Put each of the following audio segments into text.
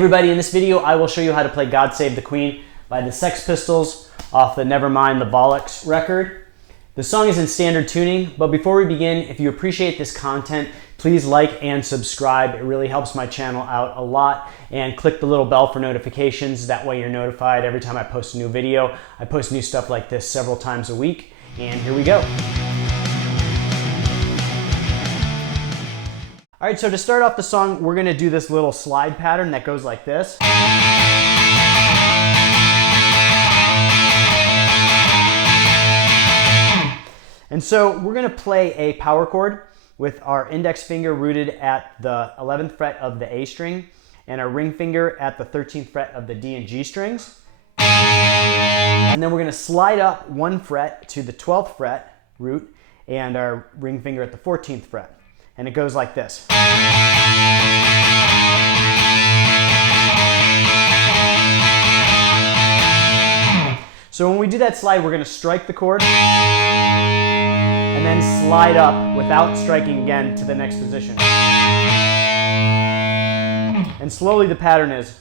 everybody, in this video I will show you how to play God Save the Queen by the Sex Pistols off the Nevermind the Bollocks record. The song is in standard tuning, but before we begin, if you appreciate this content, please like and subscribe. It really helps my channel out a lot, and click the little bell for notifications. That way you're notified every time I post a new video. I post new stuff like this several times a week, and here we go. All right, so to start off the song, we're gonna do this little slide pattern that goes like this. And so we're gonna play a power chord with our index finger rooted at the 11th fret of the A string and our ring finger at the 13th fret of the D and G strings. And then we're gonna slide up one fret to the 12th fret root and our ring finger at the 14th fret. And it goes like this. So when we do that slide, we're going to strike the chord and then slide up without striking again to the next position. And slowly the pattern is.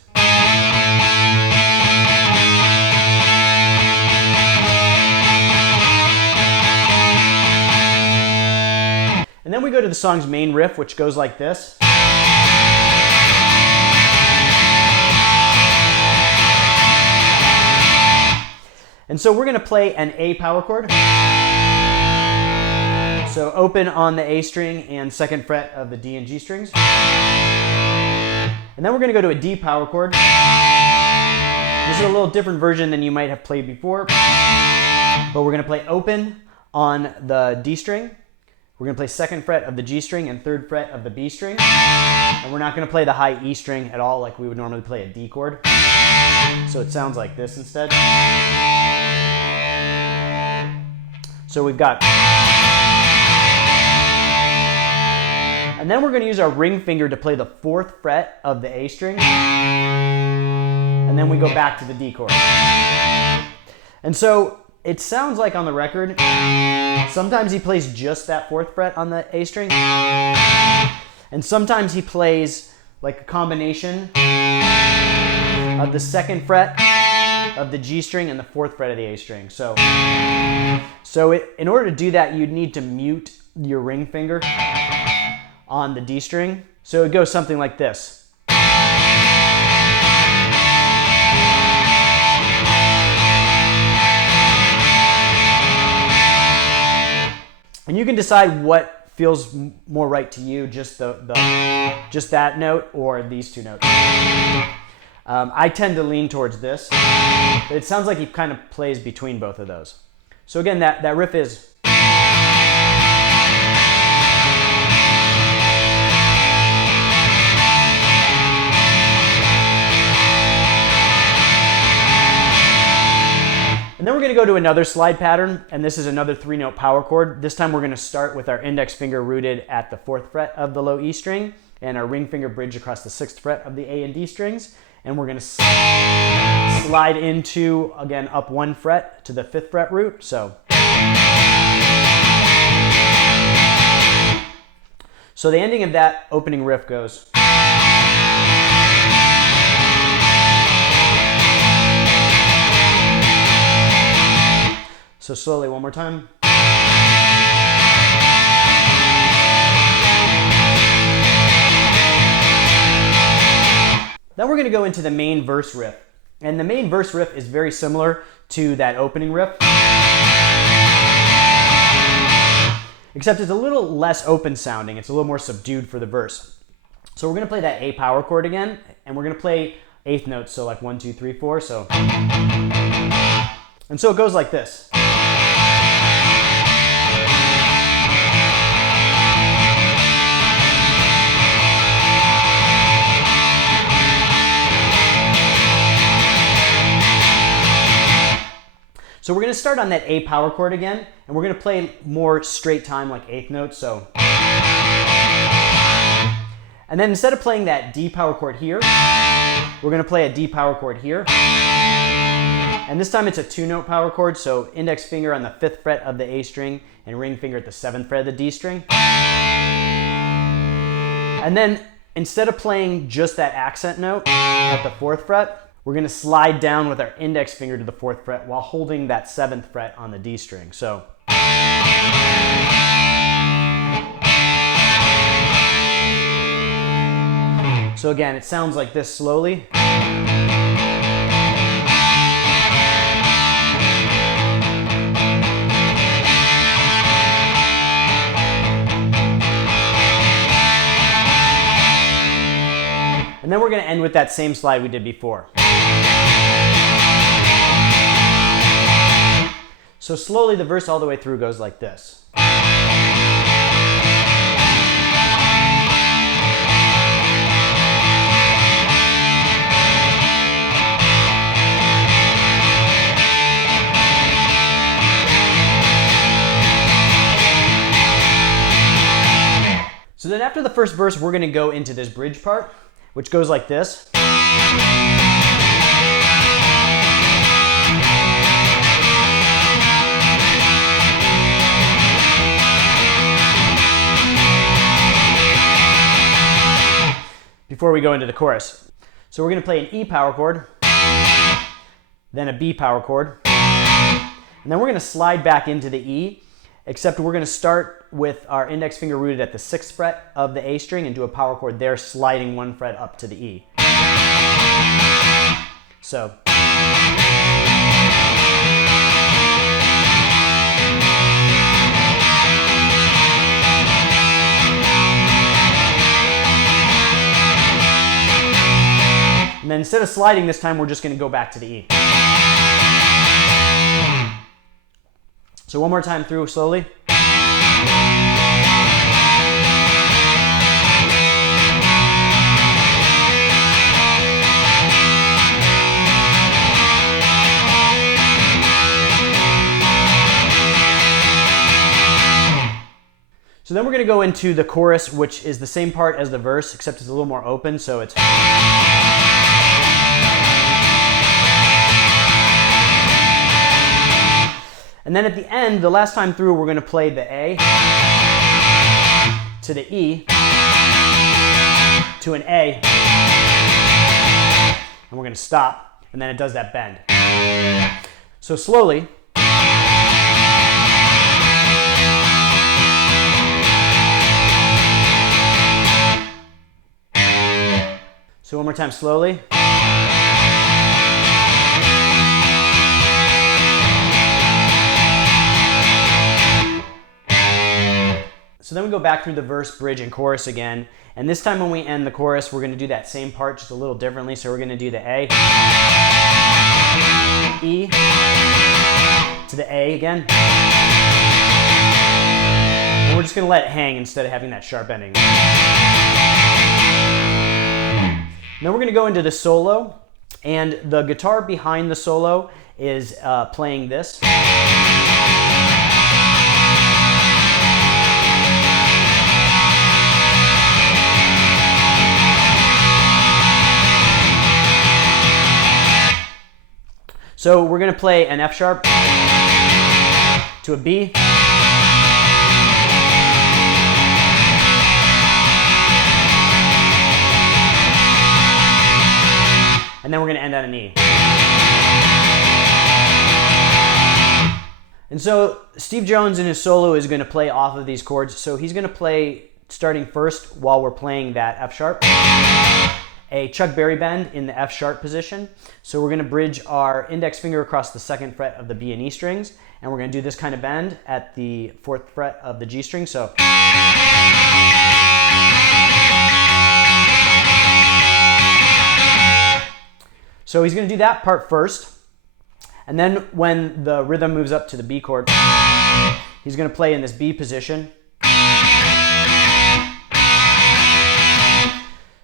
And then we go to the song's main riff, which goes like this. And so we're going to play an A power chord. So open on the A string and 2nd fret of the D and G strings. And then we're going to go to a D power chord. This is a little different version than you might have played before. But we're going to play open on the D string. We're going to play 2nd fret of the G string and 3rd fret of the B string. And we're not going to play the high E string at all like we would normally play a D chord. So it sounds like this instead. So we've got. And then we're going to use our ring finger to play the 4th fret of the A string. And then we go back to the D chord. And so it sounds like on the record, sometimes he plays just that 4th fret on the A string, and sometimes he plays like a combination of the 2nd fret of the G string and the 4th fret of the A string. So in order to do that, you'd need to mute your ring finger on the D string. So it goes something like this. And you can decide what feels more right to you, just just that note or these two notes. I tend to lean towards this, but it sounds like he kind of plays between both of those. So again, that riff is. And then we're going to go to another slide pattern, and this is another 3-note power chord. This time we're going to start with our index finger rooted at the 4th fret of the low E string and our ring finger bridge across the 6th fret of the A and D strings. And we're going to slide into, again, up one fret to the 5th fret root. So the ending of that opening riff goes. So slowly, one more time. Then we're going to go into the main verse riff. And the main verse riff is very similar to that opening riff, except it's a little less open sounding. It's a little more subdued for the verse. So we're going to play that A power chord again, and we're going to play 8th notes, so like 1, 2, 3, 4. So, and so it goes like this. So we're going to start on that A power chord again, and we're going to play more straight time like 8th notes. So, and then instead of playing that D power chord here, we're going to play a D power chord here. And this time it's a 2-note power chord, so index finger on the 5th fret of the A string and ring finger at the 7th fret of the D string. And then instead of playing just that accent note at the 4th fret, we're going to slide down with our index finger to the 4th fret while holding that 7th fret on the D string. So again, it sounds like this slowly. And then we're going to end with that same slide we did before. So slowly the verse all the way through goes like this. So then after the first verse, we're going to go into this bridge part, which goes like this. Before we go into the chorus. So we're going to play an E power chord, then a B power chord, and then we're going to slide back into the E, except we're going to start with our index finger rooted at the 6th fret of the A string and do a power chord there, sliding 1 fret up to the E. So. And then instead of sliding this time, we're just going to go back to the E. So one more time through slowly. So then we're going to go into the chorus, which is the same part as the verse, except it's a little more open, so it's... And then at the end, the last time through, we're going to play the A to the E to an A, and we're going to stop, and then it does that bend. So slowly. So one more time slowly. So then we go back through the verse, bridge, and chorus again. And this time when we end the chorus, we're going to do that same part just a little differently. So we're going to do the A, E, to the A again. And we're just going to let it hang instead of having that sharp ending. Now we're going to go into the solo. And the guitar behind the solo is playing this. So we're going to play an F sharp to a B, and then we're going to end on an E. And so Steve Jones in his solo is going to play off of these chords. So he's going to play, starting first while we're playing that F sharp, a Chuck Berry bend in the F sharp position. So we're going to bridge our index finger across the 2nd fret of the B and E strings, and we're going to do this kind of bend at the 4th fret of the G string. So he's going to do that part first, and then when the rhythm moves up to the B chord, he's going to play in this B position.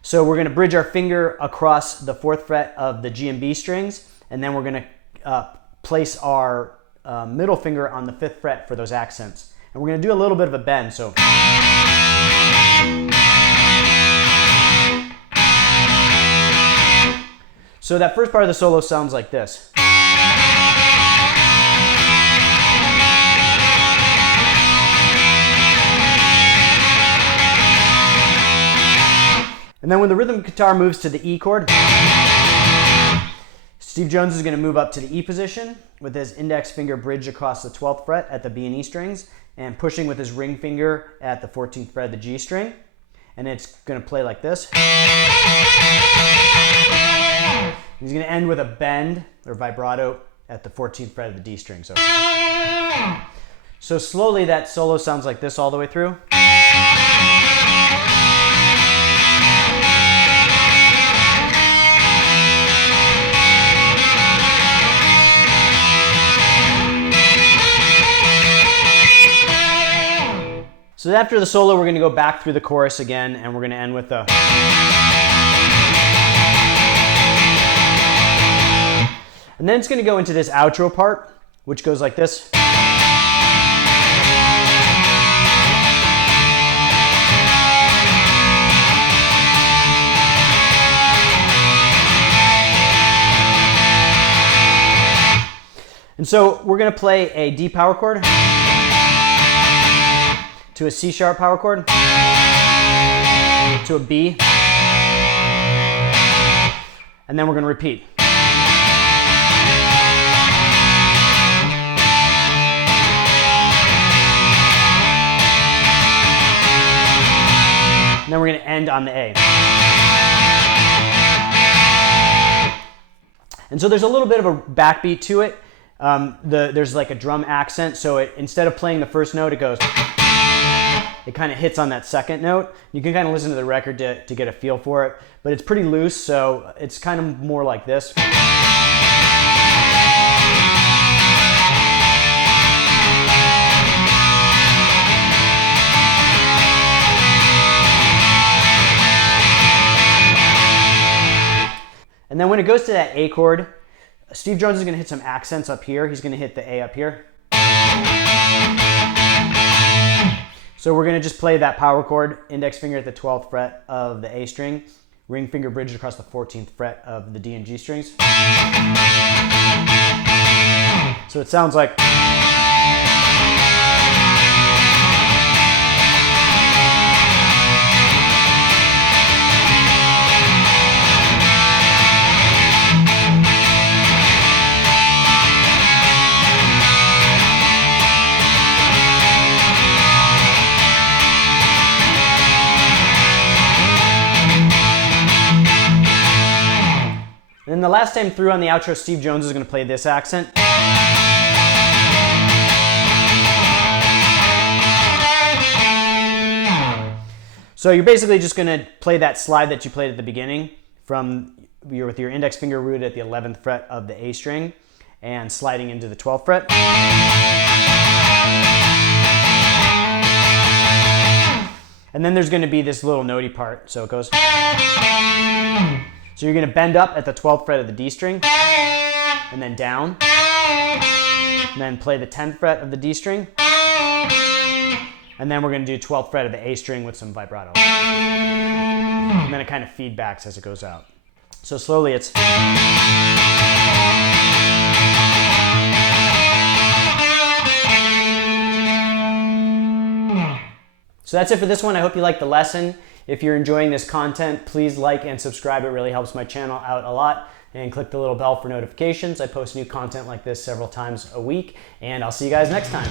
So we're going to bridge our finger across the 4th fret of the G and B strings, and then we're going to place our middle finger on the 5th fret for those accents. And we're going to do a little bit of a bend. So that first part of the solo sounds like this. And then when the rhythm guitar moves to the E chord, Steve Jones is going to move up to the E position with his index finger bridged across the 12th fret at the B and E strings and pushing with his ring finger at the 14th fret of the G string. And it's going to play like this. He's going to end with a bend or vibrato at the 14th fret of the D string. So slowly that solo sounds like this all the way through. So after the solo, we're going to go back through the chorus again, and we're going to end with the... And then it's going to go into this outro part, which goes like this. And so we're going to play a D power chord to a C sharp power chord to a B, and then we're going to repeat. And then we're going to end on the A. And so there's a little bit of a backbeat to it. There's like a drum accent, so instead of playing the first note, it goes, it kind of hits on that second note. You can kind of listen to the record to get a feel for it, but it's pretty loose, so it's kind of more like this. And then when it goes to that A chord, Steve Jones is going to hit some accents up here. He's going to hit the A up here. So we're going to just play that power chord, index finger at the 12th fret of the A string, ring finger bridged across the 14th fret of the D and G strings. So it sounds like... And then the last time through on the outro, Steve Jones is going to play this accent. So you're basically just going to play that slide that you played at the beginning with your index finger rooted at the 11th fret of the A string and sliding into the 12th fret. And then there's going to be this little notey part, so it goes... So you're going to bend up at the 12th fret of the D string, and then down, and then play the 10th fret of the D string, and then we're going to do 12th fret of the A string with some vibrato. And then it kind of feedbacks as it goes out. So slowly it's... So that's it for this one. I hope you liked the lesson. If you're enjoying this content, please like and subscribe. It really helps my channel out a lot. And click the little bell for notifications. I post new content like this several times a week. And I'll see you guys next time.